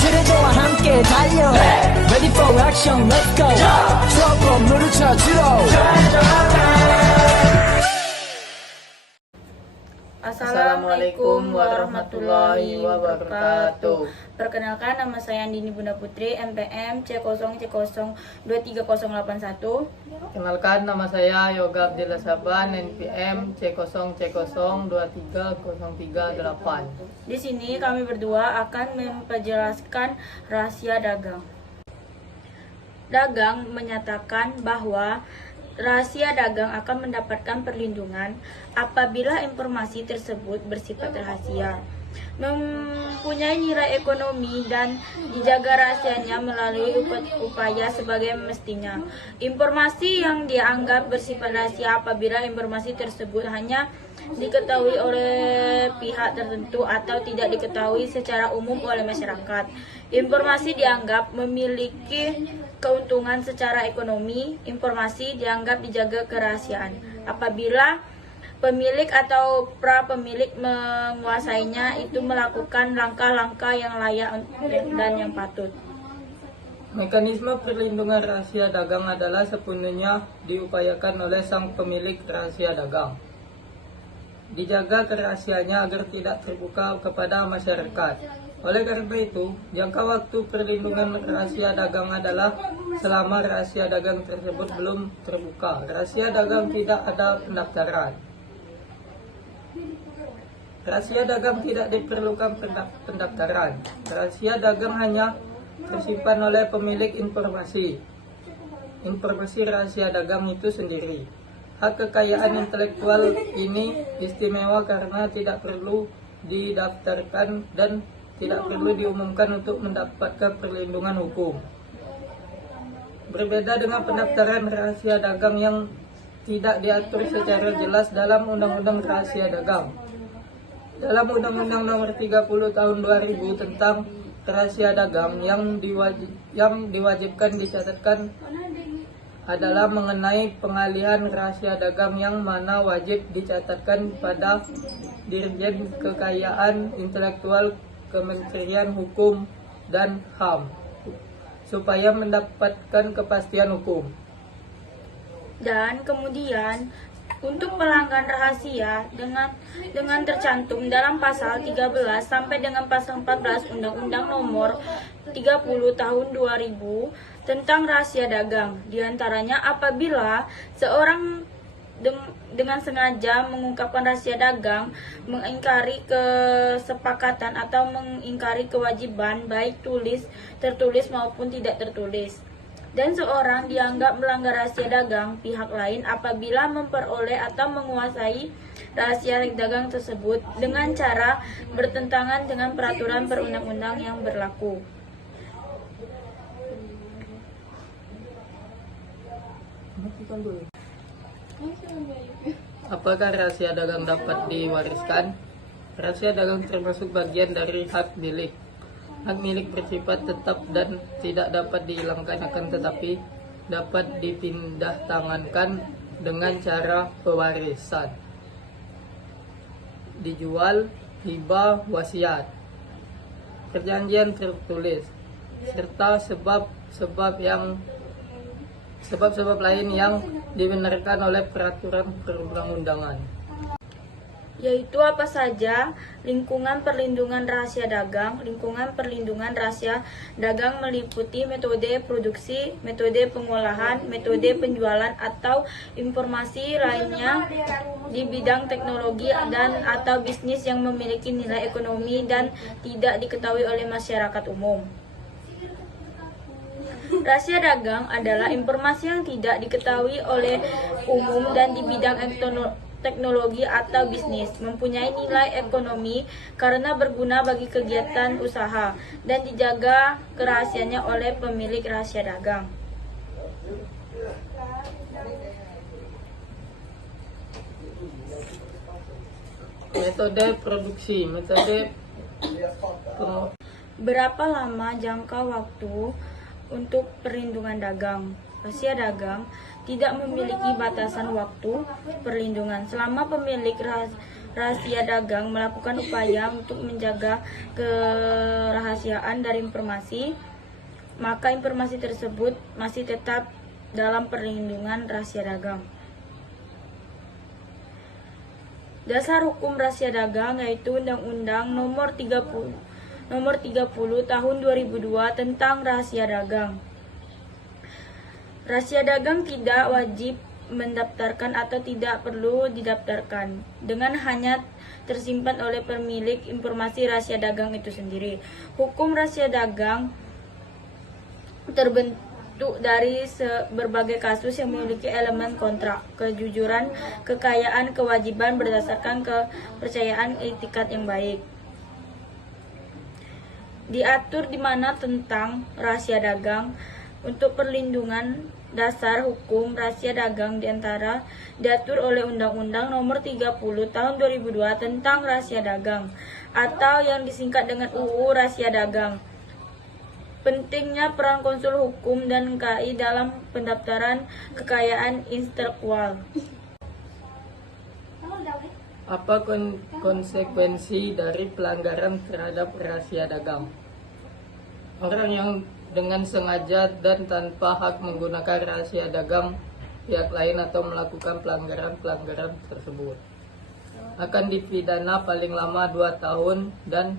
그래도와 함께 달려 Ready for action, let's go 추억 건물을 찾으러 Assalamualaikum warahmatullahi wabarakatuh. Perkenalkan, nama saya Andini Bunda Putri, MPM C0C023081. Kenalkan, nama saya Yoga Abdillah Saban, NPM C0C023038. Di sini kami berdua akan memperjelaskan rahasia dagang. Dagang menyatakan bahwa rahasia dagang akan mendapatkan perlindungan apabila informasi tersebut bersifat rahasia, mempunyai nilai ekonomi dan dijaga rahasianya melalui upaya sebagai mestinya. Informasi yang dianggap bersifat rahasia apabila informasi tersebut hanya diketahui oleh pihak tertentu atau tidak diketahui secara umum oleh masyarakat. Informasi dianggap memiliki keuntungan secara ekonomi. Informasi dianggap dijaga kerahasiaan apabila pemilik atau pra-pemilik menguasainya itu melakukan langkah-langkah yang layak dan yang patut. Mekanisme perlindungan rahasia dagang adalah sepenuhnya diupayakan oleh sang pemilik rahasia dagang. Dijaga kerahasiaannya agar tidak terbuka kepada masyarakat. Oleh karena itu, jangka waktu perlindungan rahasia dagang adalah selama rahasia dagang tersebut belum terbuka. Rahasia dagang tidak ada pendaftaran. Rahasia dagang tidak diperlukan pendaftaran. Rahasia dagang hanya tersimpan oleh pemilik informasi. Informasi rahasia dagang itu sendiri. Hak kekayaan intelektual ini istimewa karena tidak perlu didaftarkan dan tidak perlu diumumkan untuk mendapatkan perlindungan hukum. Berbeda dengan pendaftaran rahasia dagang yang tidak diatur secara jelas dalam Undang-Undang Rahasia Dagang. Dalam Undang-Undang Nomor 30 Tahun 2000 tentang Rahasia Dagang yang diwajibkan dicatatkan adalah mengenai pengalihan rahasia dagang yang mana wajib dicatatkan pada Dirjen Kekayaan Intelektual Kementerian Hukum dan HAM supaya mendapatkan kepastian hukum. Dan kemudian untuk pelanggan rahasia dengan tercantum dalam pasal 13 sampai dengan pasal 14 Undang-Undang Nomor 30 Tahun 2000 tentang rahasia dagang. Di antaranya apabila seorang dengan sengaja mengungkapkan rahasia dagang, mengingkari kesepakatan atau mengingkari kewajiban baik tertulis maupun tidak tertulis. Dan seorang dianggap melanggar rahasia dagang pihak lain apabila memperoleh atau menguasai rahasia dagang tersebut dengan cara bertentangan dengan peraturan perundang-undang yang berlaku. Apakah rahasia dagang dapat diwariskan? Rahasia dagang termasuk bagian dari hak milik. Hak milik bersifat tetap dan tidak dapat dihilangkan, akan tetapi dapat dipindah tangankan dengan cara pewarisan, dijual, hibah, wasiat, perjanjian tertulis, serta sebab-sebab lain yang dibenarkan oleh peraturan perundang-undangan. Yaitu apa saja? Lingkungan perlindungan rahasia dagang. Lingkungan perlindungan rahasia dagang meliputi metode produksi, metode pengolahan, metode penjualan atau informasi lainnya di bidang teknologi dan atau bisnis yang memiliki nilai ekonomi dan tidak diketahui oleh masyarakat umum. Rahasia dagang adalah informasi yang tidak diketahui oleh umum dan di bidang teknologi atau bisnis, mempunyai nilai ekonomi karena berguna bagi kegiatan usaha dan dijaga kerahasiaannya oleh pemilik rahasia dagang. Metode produksi, Berapa lama jangka waktu untuk perlindungan dagang? Rahasia dagang tidak memiliki batasan waktu perlindungan selama pemilik rahasia dagang melakukan upaya untuk menjaga kerahasiaan dari informasi, maka informasi tersebut masih tetap dalam perlindungan rahasia dagang. Dasar hukum rahasia dagang yaitu Undang-Undang Nomor 30 Tahun 2002 tentang rahasia dagang. Rahasia dagang tidak wajib mendaftarkan atau tidak perlu didaftarkan dengan hanya tersimpan oleh pemilik informasi rahasia dagang itu sendiri. Hukum rahasia dagang terbentuk dari berbagai kasus yang memiliki elemen kontrak, kejujuran, kekayaan, kewajiban berdasarkan kepercayaan etikat yang baik. Diatur di mana tentang rahasia dagang untuk perlindungan dasar hukum rahasia dagang diantara diatur oleh Undang-Undang Nomor 30 Tahun 2002 tentang rahasia dagang atau yang disingkat dengan UU Rahasia Dagang. Pentingnya peran konsul hukum dan KI dalam pendaftaran kekayaan intelektual. Apa konsekuensi dari pelanggaran terhadap rahasia dagang? Orang yang dengan sengaja dan tanpa hak menggunakan rahasia dagang pihak lain atau melakukan pelanggaran tersebut akan dipidana paling lama 2 tahun dan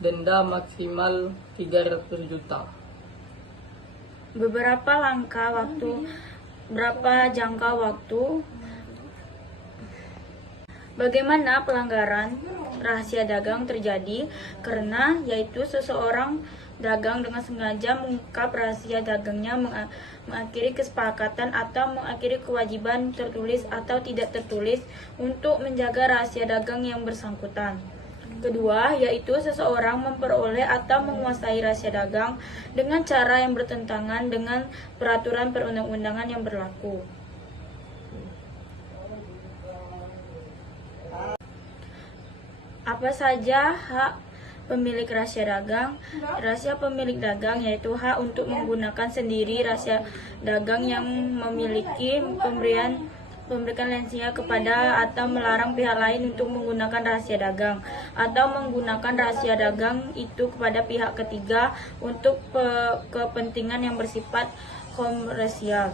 denda maksimal 300 juta. Berapa jangka waktu bagaimana pelanggaran rahasia dagang terjadi karena yaitu seseorang dagang dengan sengaja mengungkap rahasia dagangnya, mengakhiri kesepakatan atau mengakhiri kewajiban tertulis atau tidak tertulis untuk menjaga rahasia dagang yang bersangkutan. Kedua, yaitu seseorang memperoleh atau menguasai rahasia dagang dengan cara yang bertentangan dengan peraturan perundang-undangan yang berlaku. Apa saja hak pemilik rahasia dagang? Rahasia pemilik dagang yaitu hak untuk menggunakan sendiri rahasia dagang yang memiliki memberikan lisensinya kepada atau melarang pihak lain untuk menggunakan rahasia dagang atau menggunakan rahasia dagang itu kepada pihak ketiga untuk kepentingan yang bersifat komersial.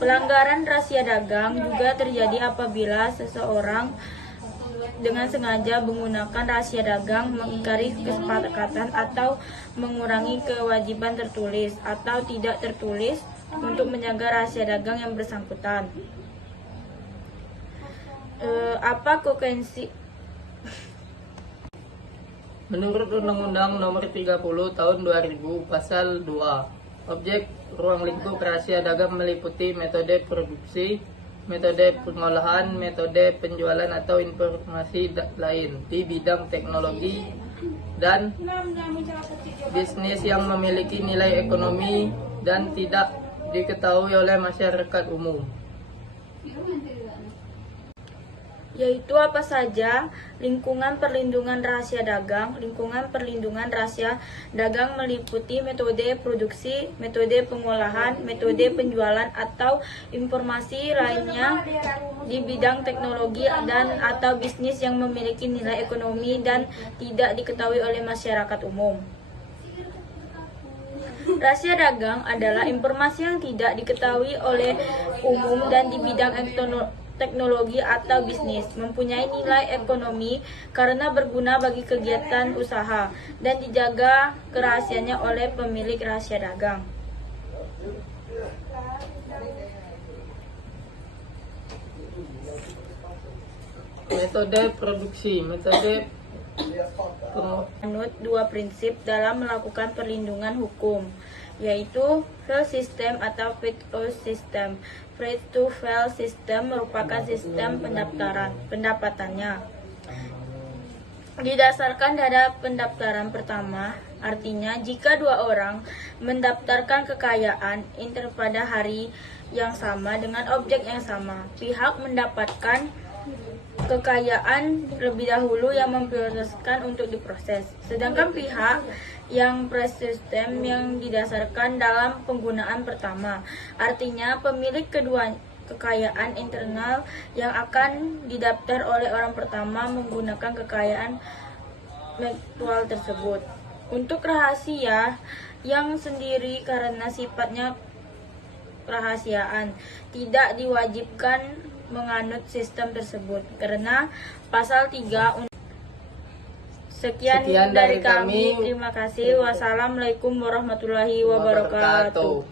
Pelanggaran rahasia dagang juga terjadi apabila seseorang dengan sengaja menggunakan rahasia dagang, mengingkari kesepakatan atau mengurangi kewajiban tertulis atau tidak tertulis untuk menjaga rahasia dagang yang bersangkutan. Apa konsekuensi? Menurut Undang-Undang Nomor 30 Tahun 2000 Pasal 2, objek ruang lingkup rahasia dagang meliputi metode produksi, metode pengolahan, metode penjualan atau informasi lain di bidang teknologi dan bisnis yang memiliki nilai ekonomi dan tidak diketahui oleh masyarakat umum. Yaitu apa saja? Lingkungan perlindungan rahasia dagang. Lingkungan perlindungan rahasia dagang meliputi metode produksi, metode pengolahan, metode penjualan atau informasi lainnya di bidang teknologi dan atau bisnis yang memiliki nilai ekonomi dan tidak diketahui oleh masyarakat umum. Rahasia dagang adalah informasi yang tidak diketahui oleh umum dan di bidang teknologi atau bisnis, mempunyai nilai ekonomi karena berguna bagi kegiatan usaha dan dijaga kerahasiaannya oleh pemilik rahasia dagang. Metode produksi, Menurut dua prinsip dalam melakukan perlindungan hukum, yaitu file system atau fit-to system. Fit-to-file system merupakan sistem pendapatannya didasarkan pada pendaftaran pertama, artinya jika dua orang mendaftarkan kekayaan pada hari yang sama dengan objek yang sama, pihak mendapatkan kekayaan lebih dahulu yang memprioritaskan untuk diproses, sedangkan pihak yang sistem yang didasarkan dalam penggunaan pertama, artinya pemilik kekayaan internal yang akan didaftar oleh orang pertama menggunakan kekayaan intelektual tersebut. Untuk rahasia yang sendiri karena sifatnya kerahasiaan tidak diwajibkan menganut sistem tersebut karena pasal 3. Sekian dari kami. Terima kasih. Wassalamualaikum warahmatullahi wabarakatuh.